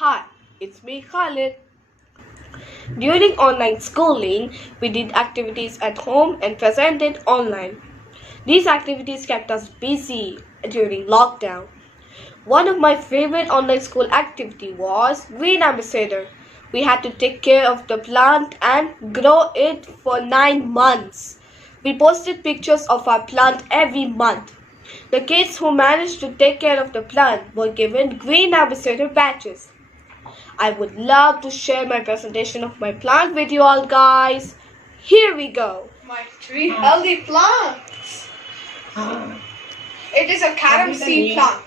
Hi, it's me Khalid. During online schooling, we did activities at home and presented online. These activities kept us busy during lockdown. One of my favorite online school activity was Green Ambassador. We had to take care of the plant and grow it for 9 months. We posted pictures of our plant every month. The kids who managed to take care of the plant were given Green Ambassador badges. I would love to share my presentation of my plant with you all guys. Here we go. My three healthy plants. It is a carom seed plant.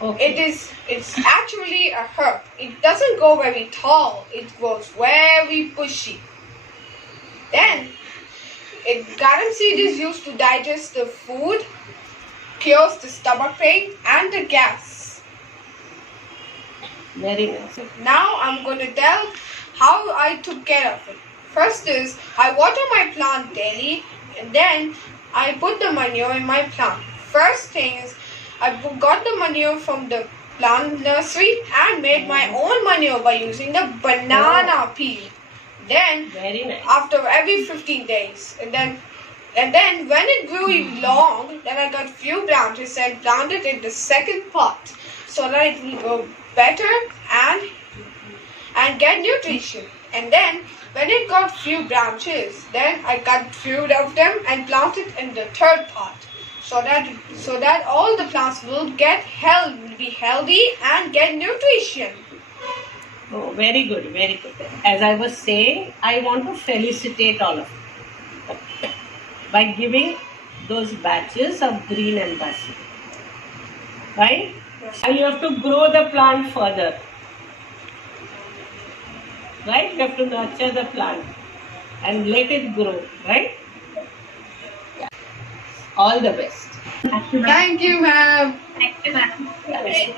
Okay. It's actually a herb. It doesn't go very tall. It grows very bushy. Then carom seed is used to digest the food, cures the stomach pain and the gas. Very nice. Now I'm going to tell how I took care of it. First is I water my plant daily and then I put the manure in my plant. First thing is I got the manure from the plant nursery and made my own manure by using the banana peel. Then Very nice. after every 15 days and then when it grew long, then I got few branches and planted in the second pot so that it will grow better and get nutrition. And then when it got few branches, then I cut few of them and planted in the third pot so that all the plants will be healthy and get nutrition. Oh, very good, very good. As I was saying, I want to felicitate all of you by giving those batches of green ambassador. Right? Yes. And you have to grow the plant further. Right? You have to nurture the plant and let it grow. Right? All the best. Thank you, ma'am. Yes.